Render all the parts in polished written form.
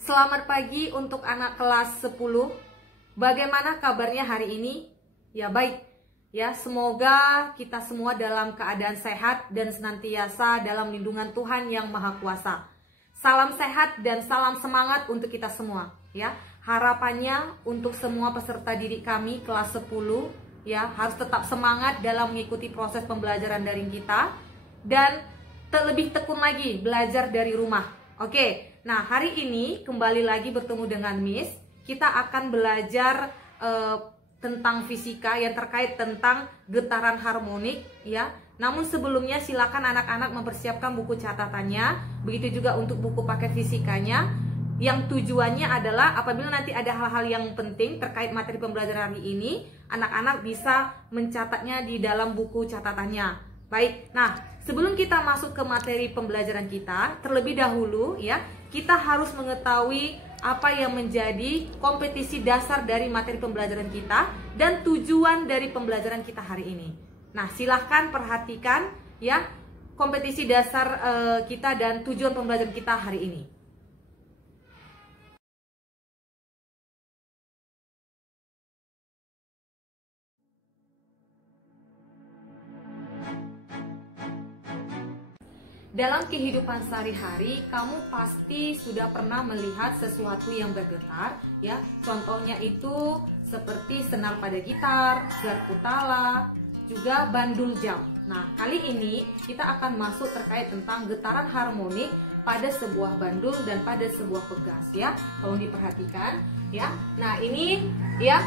Selamat pagi untuk anak kelas 10. Bagaimana kabarnya hari ini? Ya baik. Ya, semoga kita semua dalam keadaan sehat dan senantiasa dalam lindungan Tuhan yang Maha Kuasa. Salam sehat dan salam semangat untuk kita semua, ya. Harapannya untuk semua peserta didik kami kelas 10 ya, harus tetap semangat dalam mengikuti proses pembelajaran daring kita dan lebih tekun lagi belajar dari rumah. Oke, nah hari ini kembali lagi bertemu dengan Miss. Kita akan belajar tentang fisika yang terkait tentang getaran harmonik ya. Namun sebelumnya silakan anak-anak mempersiapkan buku catatannya, begitu juga untuk buku paket fisikanya. Yang tujuannya adalah apabila nanti ada hal-hal yang penting terkait materi pembelajaran hari ini, anak-anak bisa mencatatnya di dalam buku catatannya. Baik, nah sebelum kita masuk ke materi pembelajaran kita, terlebih dahulu ya, kita harus mengetahui apa yang menjadi kompetisi dasar dari materi pembelajaran kita dan tujuan dari pembelajaran kita hari ini. Nah, silahkan perhatikan ya kompetisi dasar kita dan tujuan pembelajaran kita hari ini. Dalam kehidupan sehari-hari, kamu pasti sudah pernah melihat sesuatu yang bergetar, ya. Contohnya itu seperti senar pada gitar, garputala, juga bandul jam. Nah, kali ini kita akan masuk terkait tentang getaran harmonik pada sebuah bandul dan pada sebuah pegas, ya. Tolong diperhatikan, ya. Nah, ini, ya,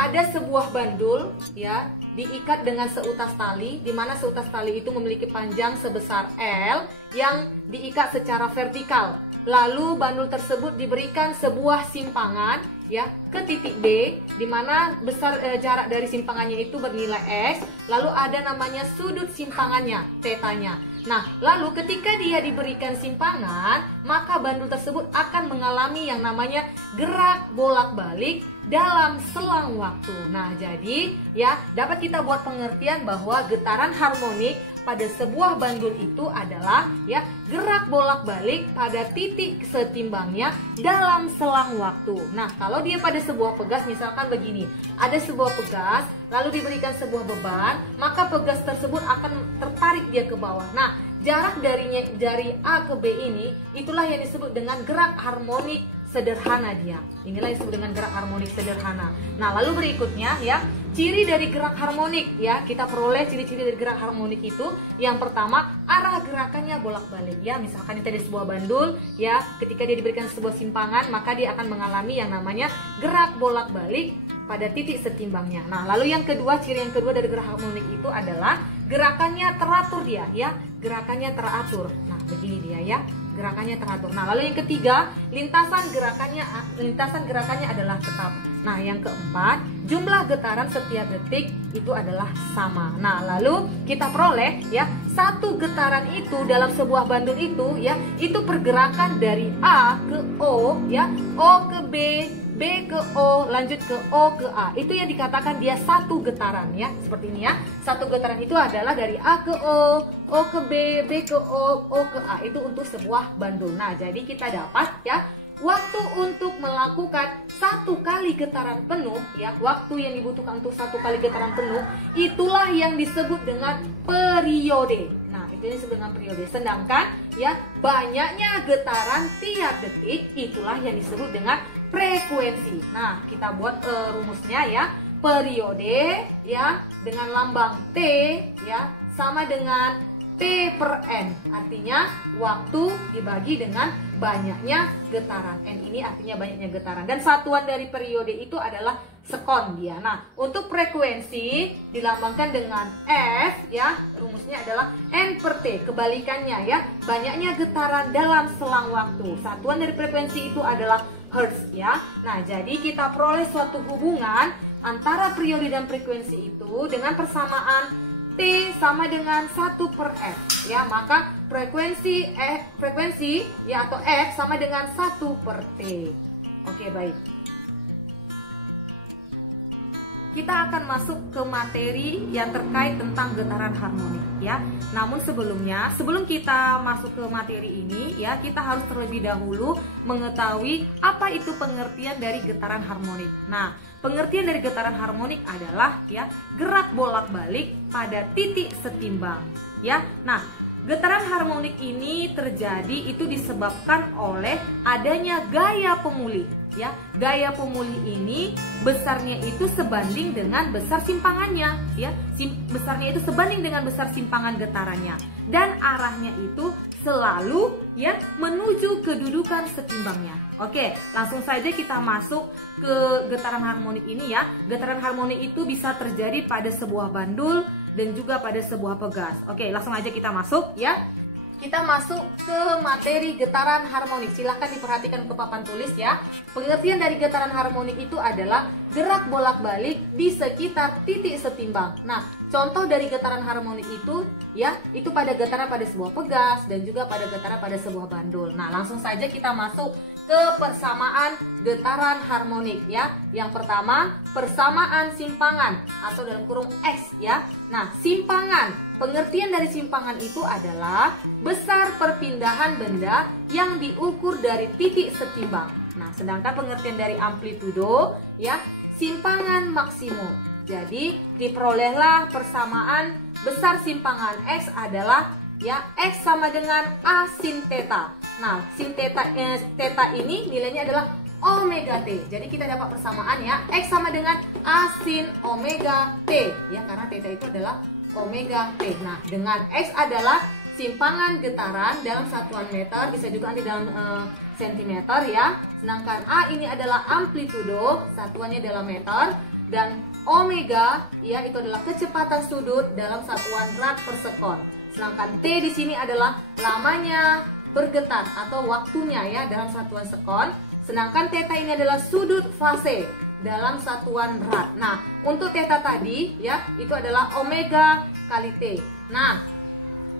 ada sebuah bandul, ya, diikat dengan seutas tali, di mana seutas tali itu memiliki panjang sebesar L yang diikat secara vertikal. Lalu bandul tersebut diberikan sebuah simpangan ya ke titik D, di mana besar jarak dari simpangannya itu bernilai X. Lalu ada namanya sudut simpangannya, tetanya. Nah, lalu ketika dia diberikan simpangan, maka bandul tersebut akan mengalami yang namanya gerak bolak-balik dalam selang waktu. Nah, jadi ya dapat kita buat pengertian bahwa getaran harmonik pada sebuah bandul itu adalah ya gerak bolak-balik pada titik setimbangnya dalam selang waktu. Nah, kalau dia pada sebuah pegas misalkan begini, ada sebuah pegas lalu diberikan sebuah beban, maka pegas tersebut akan tertarik dia ke bawah. Nah, jarak dari A ke B ini itulah yang disebut dengan gerak harmonik sederhana dia. Inilah yang disebut dengan gerak harmonik sederhana. Nah, lalu berikutnya ya, ciri dari gerak harmonik ya, kita peroleh ciri-ciri dari gerak harmonik itu. Yang pertama, arah gerakannya bolak-balik ya. Misalkan ini tadi sebuah bandul ya, ketika dia diberikan sebuah simpangan, maka dia akan mengalami yang namanya gerak bolak-balik pada titik setimbangnya. Nah, lalu yang kedua, ciri yang kedua dari gerak harmonik itu adalah gerakannya teratur dia ya. Gerakannya teratur. Nah, begini dia ya. Gerakannya teratur. Nah, lalu yang ketiga, lintasan gerakannya adalah tetap. Nah, yang keempat, jumlah getaran setiap detik itu adalah sama. Nah, lalu kita peroleh ya, satu getaran itu dalam sebuah bandul itu ya, itu pergerakan dari A ke O ya, O ke B, B ke O, lanjut ke O ke A. Itu yang dikatakan dia satu getaran ya. Seperti ini ya. Satu getaran itu adalah dari A ke O ke B, B ke O ke A. Itu untuk sebuah bandul. Nah, jadi kita dapat ya, waktu untuk melakukan satu kali getaran penuh ya, waktu yang dibutuhkan untuk satu kali getaran penuh, itulah yang disebut dengan periode. Nah, itu yang disebut dengan periode. Sedangkan ya, banyaknya getaran tiap detik, itulah yang disebut dengan frekuensi. Nah, kita buat rumusnya ya. Periode ya dengan lambang T ya sama dengan T per N. Artinya waktu dibagi dengan banyaknya getaran. N ini artinya banyaknya getaran. Dan satuan dari periode itu adalah sekon dia. Nah, untuk frekuensi dilambangkan dengan F ya. Rumusnya adalah N per T. Kebalikannya ya. Banyaknya getaran dalam selang waktu. Satuan dari frekuensi itu adalah Hertz ya. Nah, jadi kita peroleh suatu hubungan antara periode dan frekuensi itu dengan persamaan T sama dengan 1 per F ya, maka frekuensi ya atau F sama dengan 1 per T. Oke, baik. kita akan masuk ke materi yang terkait tentang getaran harmonik ya. Namun sebelum kita masuk ke materi ini ya, kita harus terlebih dahulu mengetahui apa itu pengertian dari getaran harmonik. Nah, pengertian dari getaran harmonik adalah ya, gerak bolak-balik pada titik setimbang ya. Nah, getaran harmonik ini terjadi itu disebabkan oleh adanya gaya pemulih ya. Gaya pemulih ini besarnya itu sebanding dengan besar simpangannya ya. Besarnya itu sebanding dengan besar simpangan getarannya, dan arahnya itu selalu ya menuju kedudukan setimbangnya. Oke, langsung saja kita masuk ke getaran harmonik ini ya. Getaran harmonik itu bisa terjadi pada sebuah bandul dan juga pada sebuah pegas. Oke, langsung aja kita masuk ya. Kita masuk ke materi getaran harmonik. Silahkan diperhatikan ke papan tulis ya. Pengertian dari getaran harmonik itu adalah gerak bolak-balik di sekitar titik setimbang. Nah, contoh dari getaran harmonik itu ya, itu pada getaran pada sebuah pegas dan juga pada getaran pada sebuah bandul. Nah, langsung saja kita masuk ke persamaan getaran harmonik ya. Yang pertama, persamaan simpangan atau dalam kurung X ya. Nah, simpangan, pengertian dari simpangan itu adalah besar perpindahan benda yang diukur dari titik setimbang. Nah, sedangkan pengertian dari amplitudo ya, simpangan maksimum. Jadi, diperolehlah persamaan besar simpangan X adalah ya, X sama dengan A sin theta. Nah, sin theta ini nilainya adalah omega T. Jadi kita dapat persamaan ya, X sama dengan A sin omega T ya, karena theta itu adalah omega T. Nah, dengan X adalah simpangan getaran dalam satuan meter, bisa juga nanti dalam sentimeter ya. Sedangkan A ini adalah amplitudo, satuannya dalam meter, dan omega ya itu adalah kecepatan sudut dalam satuan rad per sekon. Sedangkan T di sini adalah lamanya bergetar atau waktunya ya dalam satuan sekon. Sedangkan theta ini adalah sudut fase dalam satuan rad. Nah, untuk theta tadi ya itu adalah omega kali T. Nah,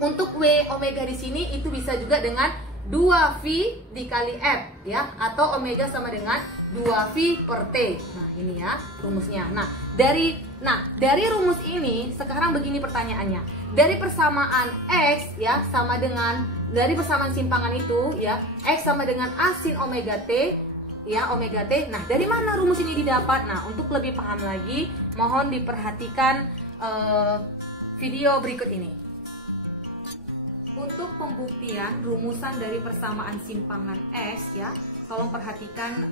untuk W omega di sini itu bisa juga dengan 2V dikali F ya, atau omega sama dengan 2V per T. Nah, ini ya rumusnya. Nah, dari rumus ini sekarang begini pertanyaannya. Dari persamaan X ya sama dengan, dari persamaan simpangan itu ya, X sama dengan A sin omega T ya, omega T. Nah, dari mana rumus ini didapat? Nah, untuk lebih paham lagi mohon diperhatikan video berikut ini. Untuk pembuktian rumusan dari persamaan simpangan X ya, tolong perhatikan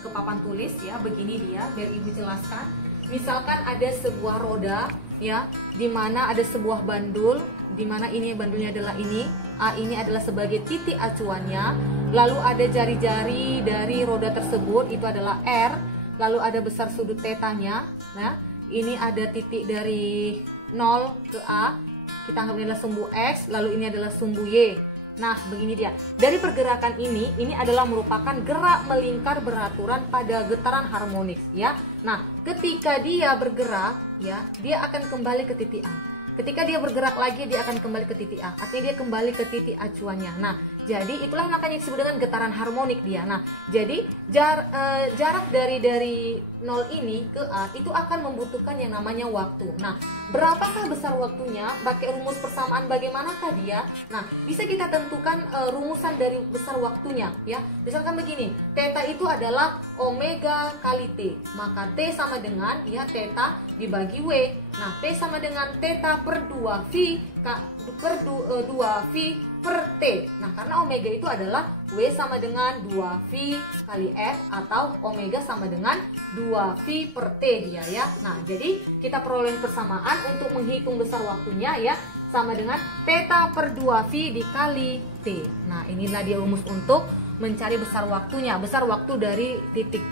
ke papan tulis ya, begini dia biar ibu jelaskan. Misalkan ada sebuah roda ya, di mana ada sebuah bandul, di mana ini bandulnya adalah ini, A ini adalah sebagai titik acuannya, lalu ada jari-jari dari roda tersebut itu adalah R, lalu ada besar sudut tetanya. Nah, ini ada titik dari 0 ke A, kita anggap ini adalah sumbu X, lalu ini adalah sumbu Y. Nah, begini dia. Dari pergerakan ini adalah merupakan gerak melingkar beraturan pada getaran harmonik ya. Nah, ketika dia bergerak ya, dia akan kembali ke titik A. Ketika dia bergerak lagi, dia akan kembali ke titik A. Artinya dia kembali ke titik acuannya. Nah, jadi itulah makanya disebut dengan getaran harmonik dia. Nah, jadi jarak dari 0 ini ke A itu akan membutuhkan yang namanya waktu. Nah, berapakah besar waktunya? Pakai rumus persamaan bagaimanakah dia? Nah, bisa kita tentukan rumusan dari besar waktunya ya. Misalkan begini, theta itu adalah omega kali T. Maka T sama dengan ya theta dibagi W. Nah, T sama dengan theta per 2V per T. Nah, karena omega itu adalah W sama dengan 2V kali F, atau omega sama dengan 2V per T dia ya. Nah, jadi kita peroleh persamaan untuk menghitung besar waktunya ya, sama dengan theta per 2V dikali T. Nah, inilah dia rumus untuk mencari besar waktunya, besar waktu dari titik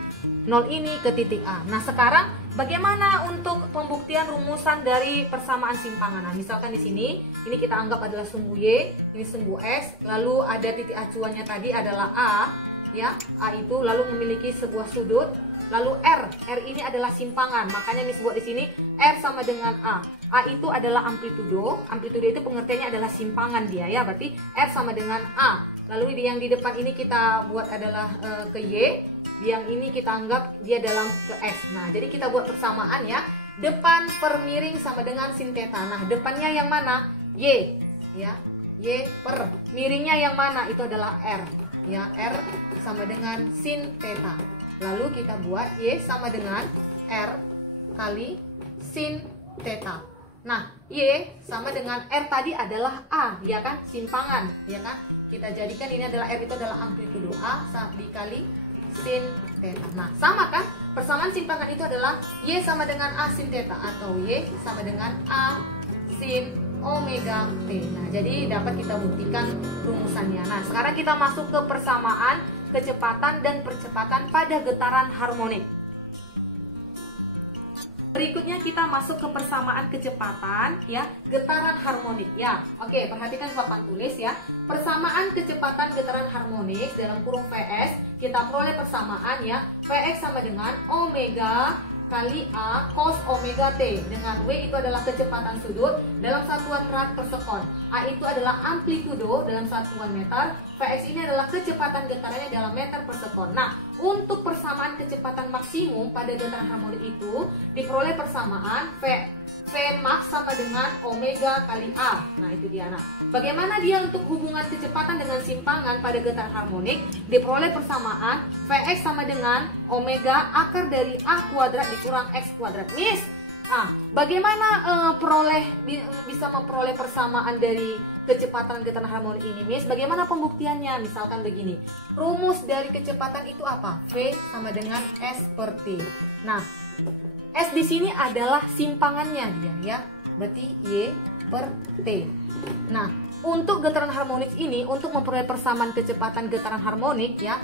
0 ini ke titik A. Nah, sekarang bagaimana untuk pembuktian rumusan dari persamaan simpangan? Nah, misalkan di sini, ini kita anggap adalah sumbu Y, ini sumbu X, lalu ada titik acuannya tadi adalah A, ya, A itu lalu memiliki sebuah sudut, lalu R ini adalah simpangan, makanya disebut di sini R sama dengan A. A itu adalah amplitudo, amplitudo itu pengertiannya adalah simpangan dia ya, berarti R sama dengan A. Lalu yang di depan ini kita buat adalah ke Y, yang ini kita anggap dia dalam ke S. Nah, jadi kita buat persamaan ya. Depan per miring sama dengan sin theta. Nah, depannya yang mana? Y, ya. Y per miringnya yang mana? Itu adalah R, ya. R sama dengan sin theta. Lalu kita buat Y sama dengan R kali sin theta. Nah, Y sama dengan R tadi adalah A, ya kan? Simpangan, ya kan? Kita jadikan ini adalah R itu adalah amplitudo A dikali sin theta. Nah, sama kan? Persamaan simpangan itu adalah Y sama dengan A sin theta atau Y sama dengan A sin omega T. Nah, jadi dapat kita buktikan rumusannya. Nah, sekarang kita masuk ke persamaan kecepatan dan percepatan pada getaran harmonik. Berikutnya kita masuk ke persamaan kecepatan ya, getaran harmonik ya. Oke, perhatikan papan tulis ya. Persamaan kecepatan getaran harmonik dalam kurung Vs, kita peroleh persamaan ya. Vx sama dengan omega kali A cos omega T, dengan W itu adalah kecepatan sudut dalam satuan rad per sekon. A itu adalah amplitudo dalam satuan meter. Vx ini adalah kecepatan getarannya dalam meter per sekon. Nah, untuk persamaan kecepatan maksimum pada getaran harmonik itu diperoleh persamaan V max sama dengan omega kali A. Nah, itu dia. Nah, bagaimana dia untuk hubungan kecepatan dengan simpangan pada getaran harmonik? Diperoleh persamaan Vx sama dengan omega akar dari A kuadrat dikurang X kuadrat. Miss, bagaimana bisa memperoleh persamaan dari kecepatan getaran harmonik ini, Miss? Bagaimana pembuktiannya? Misalkan begini, rumus dari kecepatan itu apa? V sama dengan S per T. Nah, S di sini adalah simpangannya dia ya, berarti Y per T. Nah, untuk getaran harmonik ini, untuk memperoleh persamaan kecepatan getaran harmonik ya,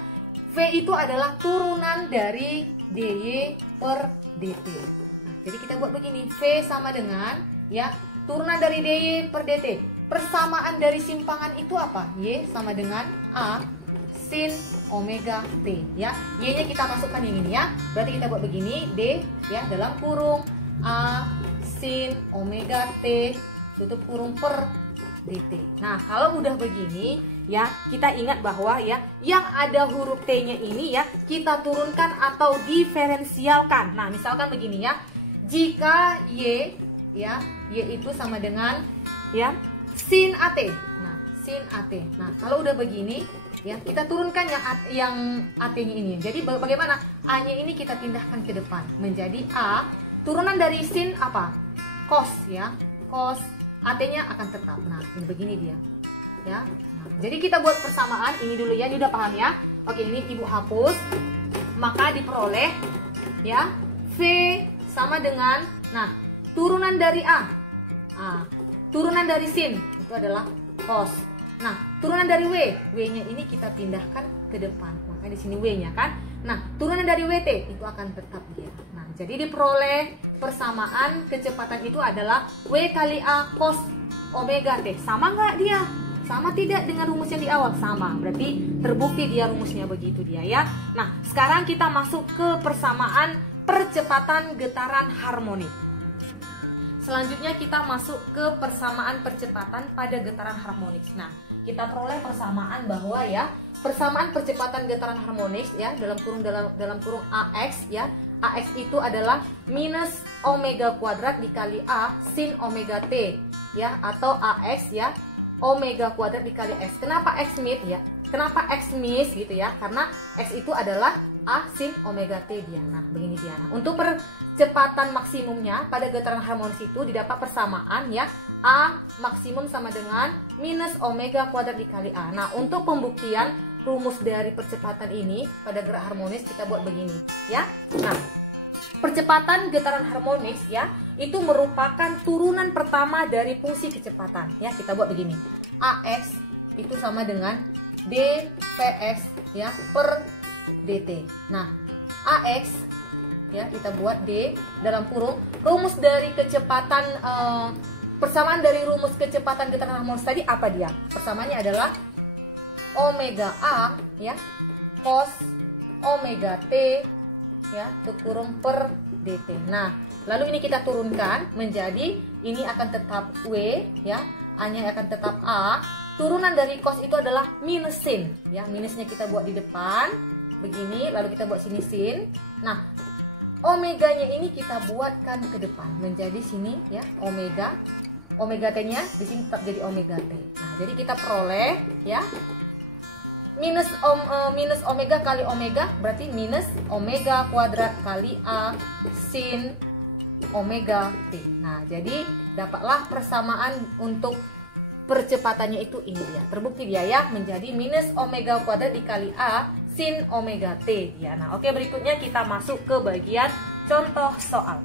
V itu adalah turunan dari dy per dt. Nah, jadi kita buat begini, V sama dengan ya turunan dari dy per dt. Persamaan dari simpangan itu apa? Y sama dengan A sin omega T ya. Y-nya kita masukkan yang ini ya. Berarti kita buat begini, D ya dalam kurung A sin omega T tutup kurung per dt. Nah, kalau udah begini ya, kita ingat bahwa ya yang ada huruf T-nya ini ya kita turunkan atau diferensialkan. Nah, misalkan begini ya. Jika Y ya, Y itu sama dengan ya sin AT. Nah, sin AT. Nah, kalau udah begini ya, kita turunkan yang AT-nya ini. Jadi bagaimana? A-nya ini kita pindahkan ke depan menjadi A turunan dari sin apa? Cos ya. Cos AT-nya akan tetap. Nah, ini begini dia. Ya. Nah, jadi kita buat persamaan ini dulu ya. Ini udah paham ya? Oke, ini Ibu hapus. Maka diperoleh ya V sama dengan turunan dari A. Turunan dari sin itu adalah cos. Nah, turunan dari W, W-nya ini kita pindahkan ke depan. Maka di sini W-nya kan. Nah, turunan dari WT itu akan tetap dia. Nah, jadi diperoleh persamaan kecepatan itu adalah W kali A cos omega T. Sama nggak dia? Sama tidak dengan rumus yang di awal? Sama. Berarti terbukti dia rumusnya begitu dia ya. Nah, sekarang kita masuk ke persamaan percepatan getaran harmonik. Selanjutnya kita masuk ke persamaan percepatan pada getaran harmonik. Nah, kita peroleh persamaan bahwa ya persamaan percepatan getaran harmonik ya dalam kurung AX ya. AX itu adalah minus omega kuadrat dikali A sin omega T ya, atau AX ya omega kuadrat dikali X. Kenapa X mit ya? Kenapa X mis gitu ya? Karena X itu adalah A sin omega T dia. Nah, begini dia. Nah, untuk percepatan maksimumnya pada getaran harmonis itu didapat persamaan ya A maksimum sama dengan minus omega kuadrat dikali A. Nah, untuk pembuktian rumus dari percepatan ini pada gerak harmonis kita buat begini ya. Nah, percepatan getaran harmonis ya itu merupakan turunan pertama dari fungsi kecepatan ya. Kita buat begini, AX itu sama dengan dVx ya per dt. Nah, AX ya kita buat D dalam kurung rumus dari kecepatan persamaan dari rumus kecepatan getaran harmonis tadi apa dia? Persamaannya adalah omega A ya cos omega T ya kurung per dt. Nah, lalu ini kita turunkan menjadi ini akan tetap W ya, A-nya akan tetap A turunan dari cos itu adalah minus sin ya. Minusnya kita buat di depan begini, lalu kita buat sini sin. Nah, omeganya ini kita buatkan ke depan menjadi sini ya, omega. Omega t-nya di sini tetap jadi omega t. Nah, jadi kita peroleh ya, minus omega kali omega berarti minus omega kuadrat kali a sin omega t. Nah, jadi dapatlah persamaan untuk percepatannya itu ini dia. Terbukti dia ya, menjadi minus omega kuadrat dikali a sin omega t ya. Nah, oke, berikutnya kita masuk ke bagian contoh soal.